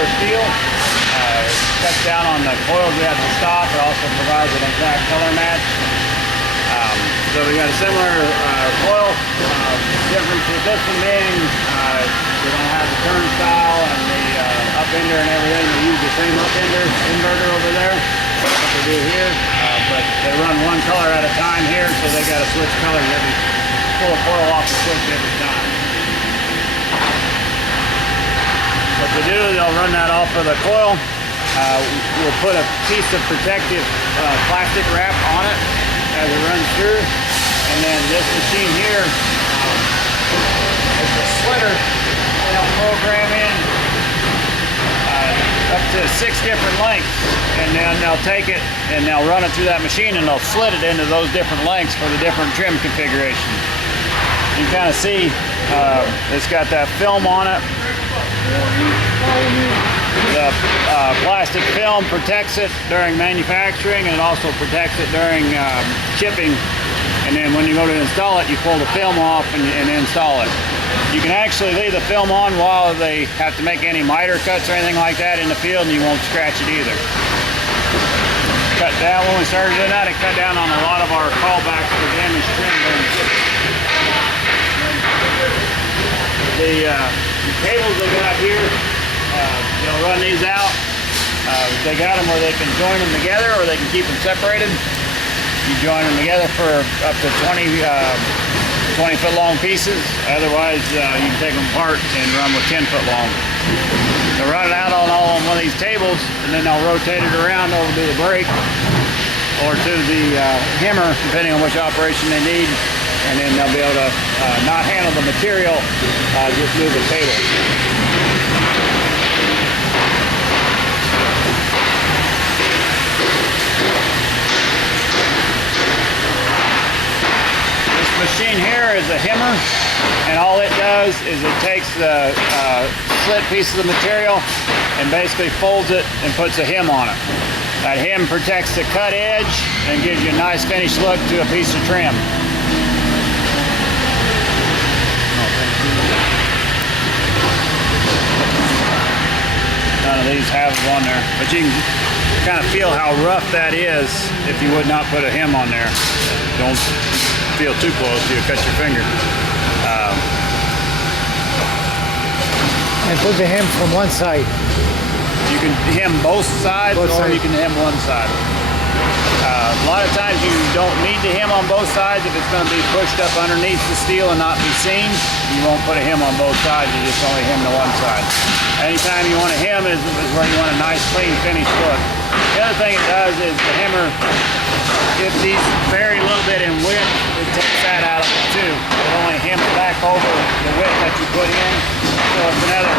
tubular steel. Cuts down on the coils we have to stop. It also provides an exact color match. So we got a similar coil. Difference with this one being we don't have the turnstile and the upender and everything. We use the same upender inverter over there. That's what they do here. But they run one color at a time here, so they got to switch colors every pull a coil off the switch every time. What they do, they'll run that off of the coil. We'll put a piece of protective plastic wrap on it as it runs through, and then this machine here is a slitter. They'll program in up to 6 different lengths, and then they'll take it and they'll run it through that machine and they'll slit it into those different lengths for the different trim configurations. You can kind of see it's got that film on it. The plastic film protects it during manufacturing, and it also protects it during shipping. And then when you go to install it, you pull the film off and install it. You can actually leave the film on while they have to make any miter cuts or anything like that in the field, and you won't scratch it either. Cut down, when we started doing that, it cut down on a lot of our callbacks for damaged trim during shipping. The cables they got here, they'll run these out. They got them where they can join them together or they can keep them separated. You join them together for up to 20-foot long pieces. Otherwise, you can take them apart and run with 10-foot long. They'll run it out on one of these tables, and then they'll rotate it around over to the brake or to the hammer, depending on which operation they need. And then they'll be able to not handle the material, just move the table. This machine here is a hammer, and all it does is it takes the slit pieces of material and basically folds it and puts a hem on it. That hem protects the cut edge and gives you a nice finished look to a piece of trim. None of these have them on there, but you can kind of feel how rough that is if you would not put a hem on there. Don't feel too close, you'll cut your finger. And put the hem from one side. You can hem both sides, you can hem one side. A lot of times you don't need to hem on both sides if it's going to be pushed up underneath the steel and not be seen. You won't put a hem on both sides, you just only hem to one side. Anytime you want a hem is where you want a nice clean finished look. The other thing it does is the hammer, if these vary a little bit in width, it takes that out of it too. It only hems back over the width that you put in. So it's another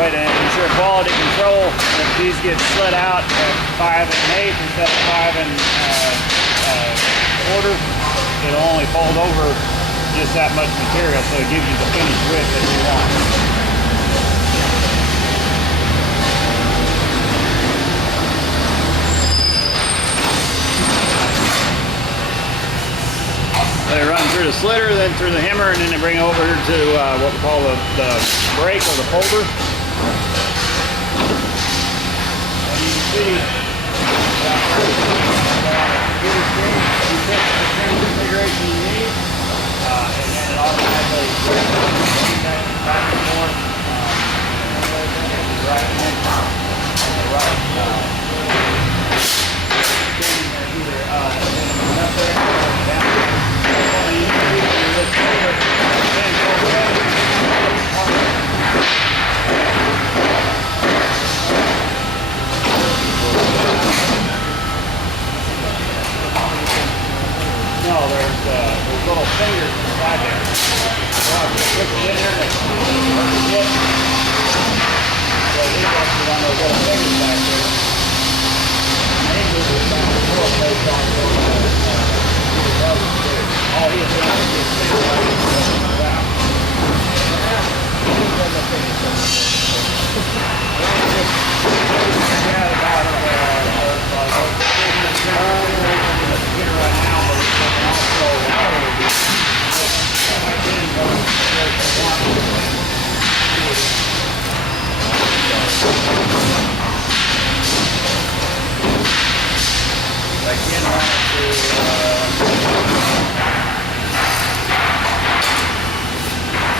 way to ensure quality control. If these get slit out at 5 1/8 instead of 5 1/4, it'll only fold over just that much material, so it gives you the finished width that you want. They run through the slitter, then through the hammer, and then they bring over to what we call the brake or the folder. And you can see you pick the trim configuration you need, and then it automatically back and forth. No, there's little fingers inside there. Well, you put it in there and so these actually on those little fingers back there. They move it back and forth based on all he is doing is just fingers right around.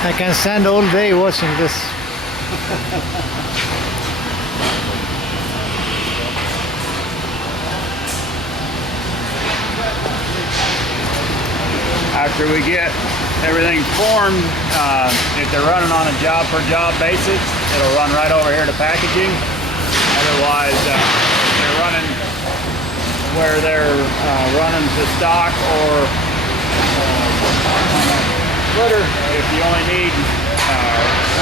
I can stand all day watching this. After we get everything formed, if they're running on a job per job basis, it'll run right over here to packaging. Otherwise, they're running where they're running to stock or splitter. If you only need 25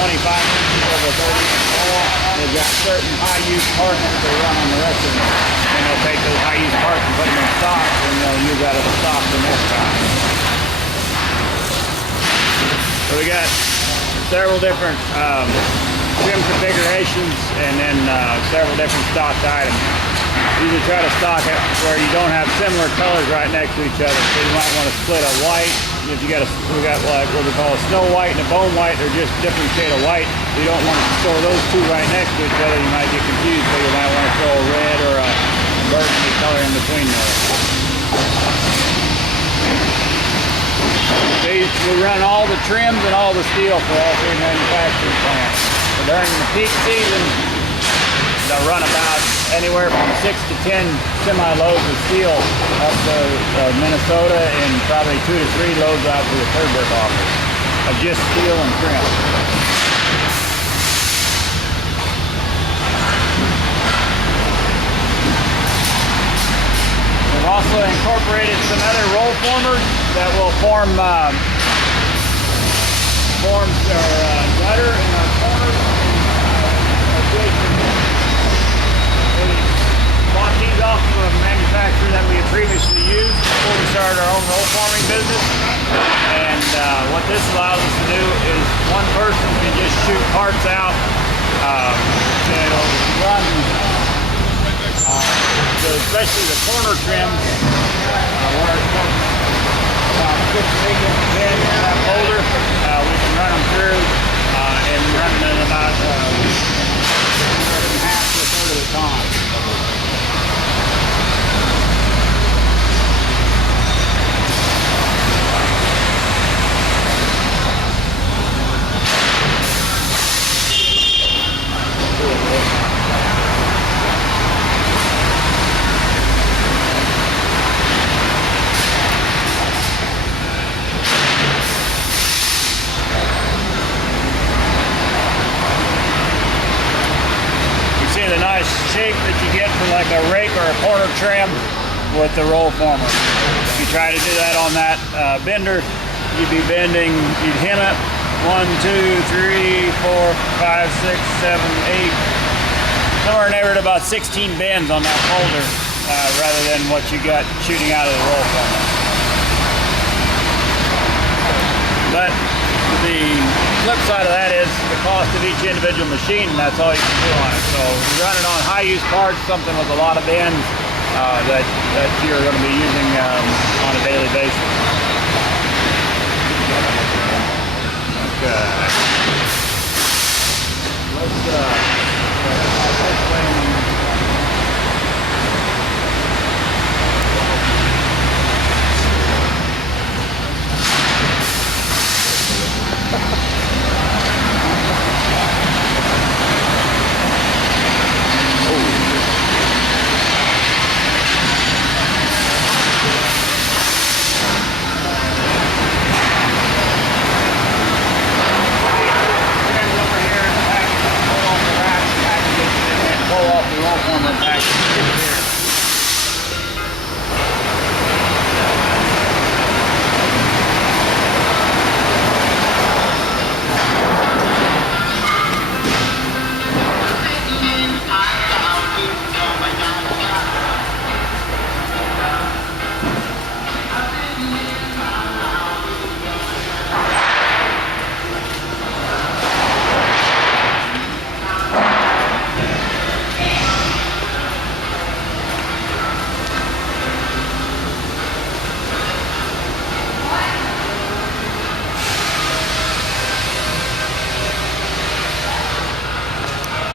inches of a 30-inch hole, they've got certain high-use parts that they run on the rest of them. And they'll take those high-use parts and put them in stock, and they'll use out of the stock the next time. So we got several different trim configurations and then several different stocked items. Usually try to stock it where you don't have similar colors right next to each other. So you might want to split a white. If you got we got like what we call a snow white and a bone white. They're just different shade of white. You don't want to store those two right next to each other. You might get confused. So you might want to throw a red or a burgundy color in between those. We run all the trims and all the steel for all three manufacturing plants. So during the peak season, they'll run about anywhere from 6 to 10 semi-loads of steel up to Minnesota and probably 2 to 3 loads out to the Third office of just steel and trim. We've also incorporated some other roll formers that will form gutter in our corners. We bought these off of a manufacturer that we had previously used before we started our own roll forming business. And what this allows us to do is one person can just shoot parts out. It'll run, especially the corner trims, where it's about 6 to 8 inches in that holder. We can run them through and run them in about half to a third of the time. The nice shape that you get for like a rake or a corner trim with the roll former. If you try to do that on that bender, you'd be bending, you'd hem it 1, 2, 3, 4, 5, 6, 7, 8, somewhere near about 16 bends on that folder rather than what you got shooting out of the roll former. But the flip side of that is the cost of each individual machine, and that's all you can do on it. So you run it on high-use parts, something with a lot of bends that you're going to be using on a daily basis. Okay. Let's